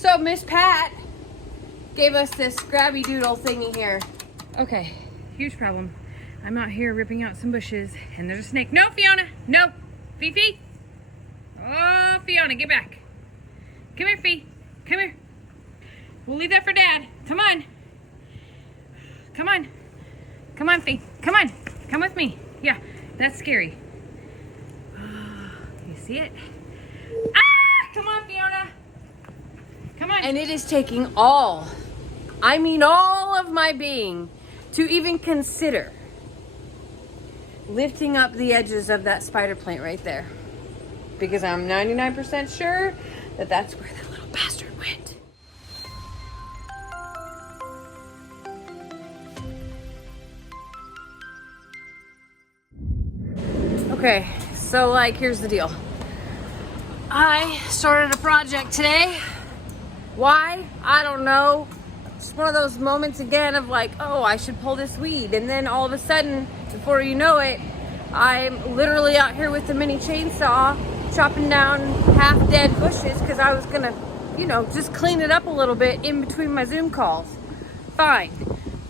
So Miss Pat gave us this grabby doodle thingy here. Okay, huge problem. I'm out here ripping out some bushes and there's a snake. No, Fiona, no. Fifi. Oh, Fiona, get back. Come here, Fee. Come here. We'll leave that for Dad. Come on. Come on. Come on, Fee. Come on. Come with me. Yeah, that's scary. You see it? Ah! Come on, Fiona. Come on. And it is taking all of my being to even consider lifting up the edges of that spider plant right there. Because I'm 99% sure that that's where that little bastard went. Okay, so here's the deal. I started a project today. Why? I don't know. Just one of those moments again of oh, I should pull this weed. And then all of a sudden, before you know it, I'm literally out here with the mini chainsaw chopping down half dead bushes because I was gonna, just clean it up a little bit in between my Zoom calls. Fine.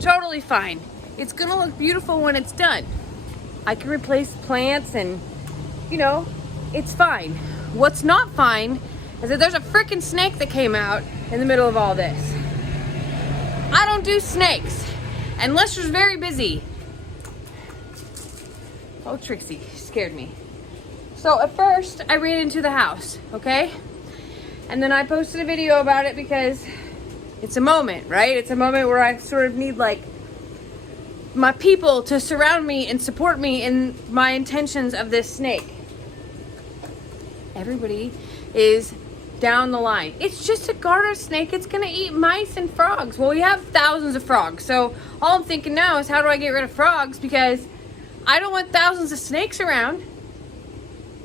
Totally fine. It's gonna look beautiful when it's done. I can replace plants and, it's fine. What's not fine is that there's a freaking snake that came out in the middle of all this. I don't do snakes. And Lester's very busy. Oh, Trixie scared me. So at first, I ran into the house, okay? And then I posted a video about it because it's a moment, right? It's a moment where I sort of need my people to surround me and support me in my intentions of this snake. Everybody is down the line. It's just a garter snake. It's gonna eat mice and frogs. Well, we have thousands of frogs. So all I'm thinking now is how do I get rid of frogs? Because I don't want thousands of snakes around.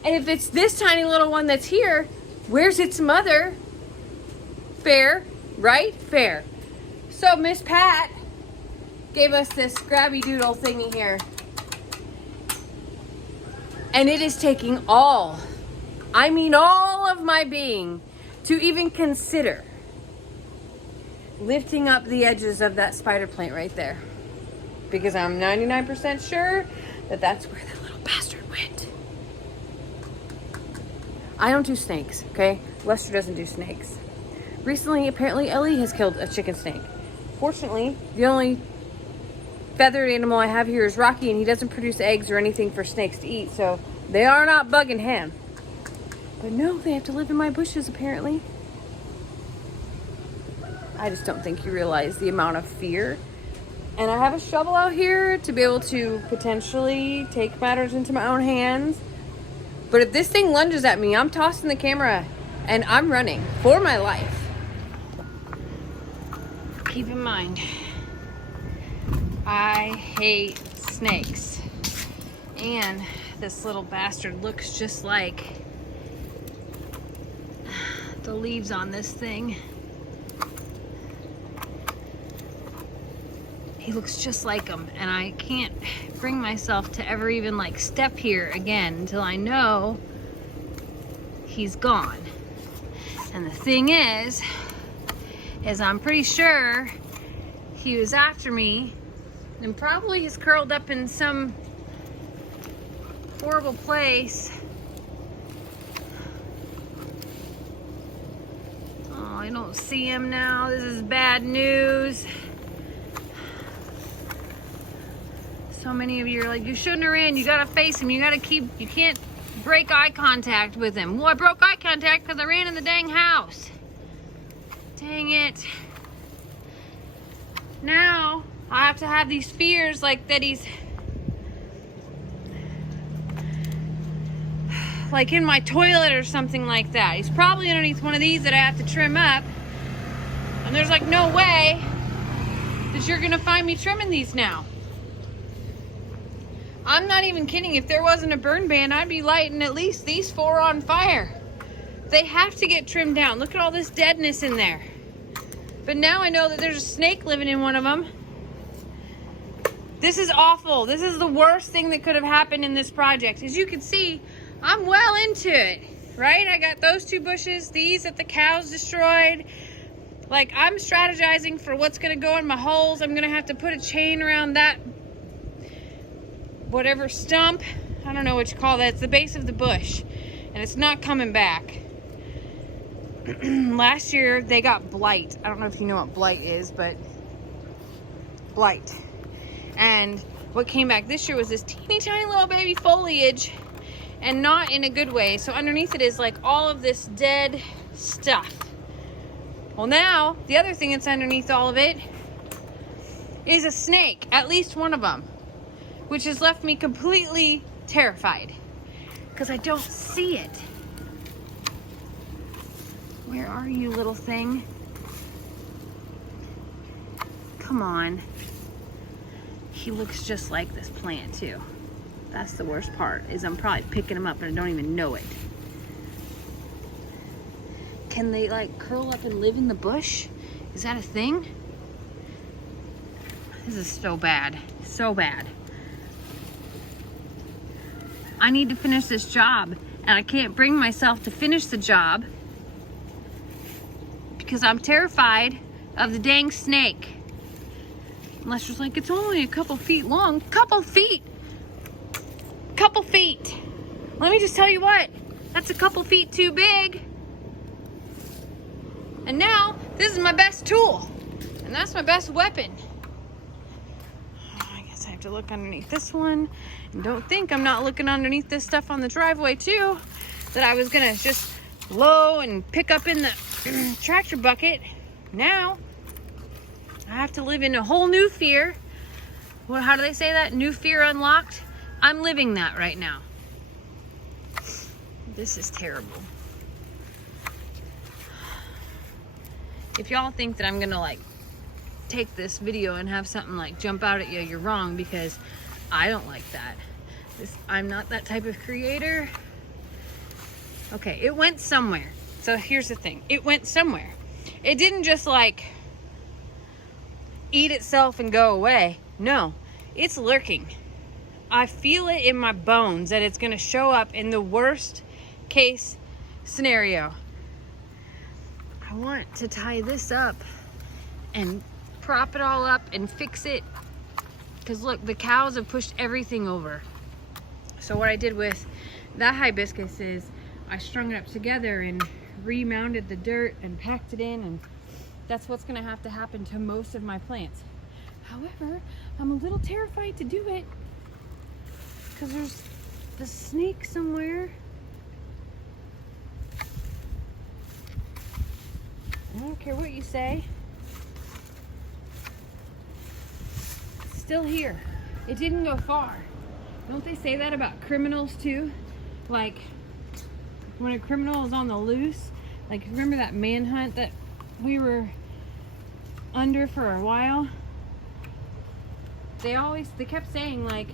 And if it's this tiny little one that's here, where's its mother? Fair, right? Fair. So Miss Pat gave us this grabby doodle thingy here. And it is taking all of my being to even consider lifting up the edges of that spider plant right there. Because I'm 99% sure that that's where that little bastard went. I don't do snakes, okay? Lester doesn't do snakes. Recently, apparently, Ellie has killed a chicken snake. Fortunately, the only feathered animal I have here is Rocky, and he doesn't produce eggs or anything for snakes to eat, so they are not bugging him. But no, they have to live in my bushes, apparently. I just don't think you realize the amount of fear. And I have a shovel out here to be able to potentially take matters into my own hands. But if this thing lunges at me, I'm tossing the camera and I'm running for my life. Keep in mind, I hate snakes. And this little bastard looks just like the leaves on this thing. He looks just like him, and I can't bring myself to ever even step here again until I know he's gone. And the thing is I'm pretty sure he was after me and probably has curled up in some horrible place. Oh, I don't see him now. This is bad news. So many of you are like, you shouldn't have ran. You gotta face him. You can't break eye contact with him. Well, I broke eye contact because I ran in the dang house. Dang it. Now, I have to have these fears that he's in my toilet or something like that. He's probably underneath one of these that I have to trim up. And there's no way that you're gonna find me trimming these now. I'm not even kidding. If there wasn't a burn ban, I'd be lighting at least these 4 on fire. They have to get trimmed down. Look at all this deadness in there. But now I know that there's a snake living in one of them. This is awful. This is the worst thing that could have happened in this project. As you can see, I'm well into it, right? I got those 2 bushes, these that the cows destroyed. Like, I'm strategizing for what's gonna go in my holes. I'm gonna have to put a chain around that whatever stump. I don't know what you call that. It's the base of the bush, and it's not coming back. Last year they got blight. I don't know if you know what blight is, but blight. And what came back this year was this teeny tiny little baby foliage, and not in a good way. So underneath it is like all of this dead stuff. Well, now the other thing that's underneath all of it is a snake, at least one of them, which has left me completely terrified because I don't see it. Where are you, little thing? Come on. He looks just like this plant too. That's the worst part, is I'm probably picking him up and I don't even know it. Can they like curl up and live in the bush? Is that a thing? This is so bad, so bad. I need to finish this job, and I can't bring myself to finish the job because I'm terrified of the dang snake. Unless it's like, it's only a couple feet long. Couple feet! Couple feet! Let me just tell you what, that's a couple feet too big. And now, this is my best tool. And that's my best weapon. I guess I have to look underneath this one. And don't think I'm not looking underneath this stuff on the driveway too. That I was gonna just low and pick up in the tractor bucket. Now, I have to live in a whole new fear. Well, how do they say that? New fear unlocked? I'm living that right now. This is terrible. If y'all think that I'm gonna like take this video and have something like jump out at you, you're wrong, because I don't like that. I'm not that type of creator. Okay, it went somewhere. So here's the thing. It went somewhere. It didn't just like eat itself and go away. No, it's lurking. I feel it in my bones that it's gonna show up in the worst case scenario. I want to tie this up and prop it all up and fix it, because look, the cows have pushed everything over. So what I did with that hibiscus is I strung it up together and remounted the dirt and packed it in, and that's what's gonna have to happen to most of my plants. However, I'm a little terrified to do it because there's the snake somewhere. I don't care what you say. It's still here. It didn't go far. Don't they say that about criminals too? Like when a criminal is on the loose, like remember that manhunt that we were under for a while? They kept saying like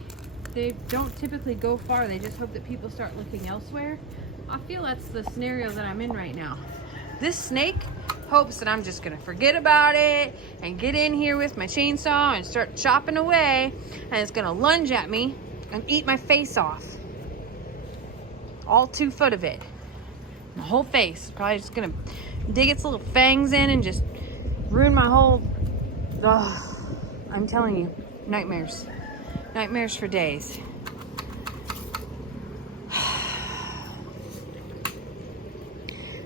they don't typically go far, they just hope that people start looking elsewhere. I feel that's the scenario that I'm in right now. This snake hopes that I'm just gonna forget about it and get in here with my chainsaw and start chopping away, and it's gonna lunge at me and eat my face off. All 2 foot of it. My whole face. Probably just gonna dig its little fangs in and just ruin my whole... Ugh. I'm telling you, nightmares. Nightmares for days.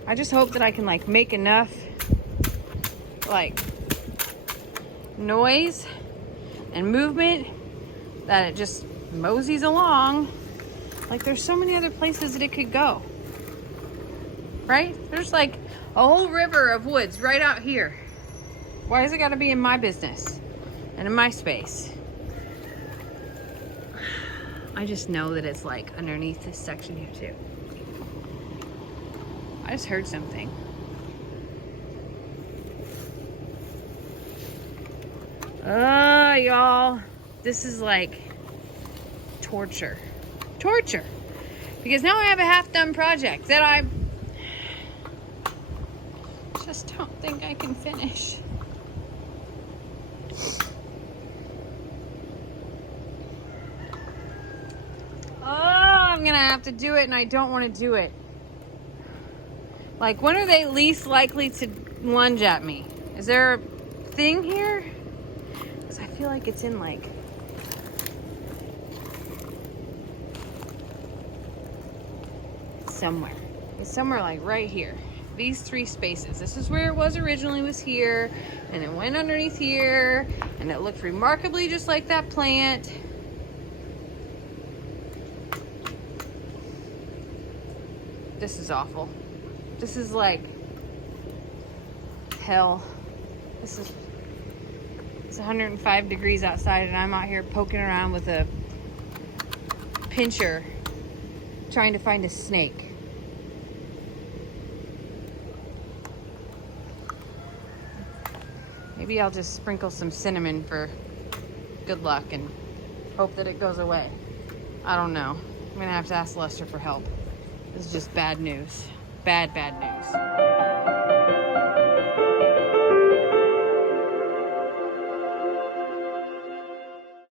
I just hope that I can like make enough like noise and movement that it just moseys along. Like there's so many other places that it could go, right? There's like a whole river of woods right out here. Why has it got to be in my business and in my space? I just know that it's like underneath this section here too. I just heard something. Y'all, this is like torture. Torture. Because now I have a half-done project that I just don't think I can finish. Oh, I'm gonna have to do it and I don't want to do it. Like, when are they least likely to lunge at me? Is there a thing here? Because I feel like it's in like... somewhere. It's somewhere like right here. These 3 spaces. This is where it was originally, was here. And it went underneath here. And it looked remarkably just like that plant. This is awful. This is like hell. It's 105 degrees outside and I'm out here poking around with a pincher trying to find a snake. Maybe I'll just sprinkle some cinnamon for good luck and hope that it goes away. I don't know. I'm gonna have to ask Lester for help. This is just bad news. Bad news.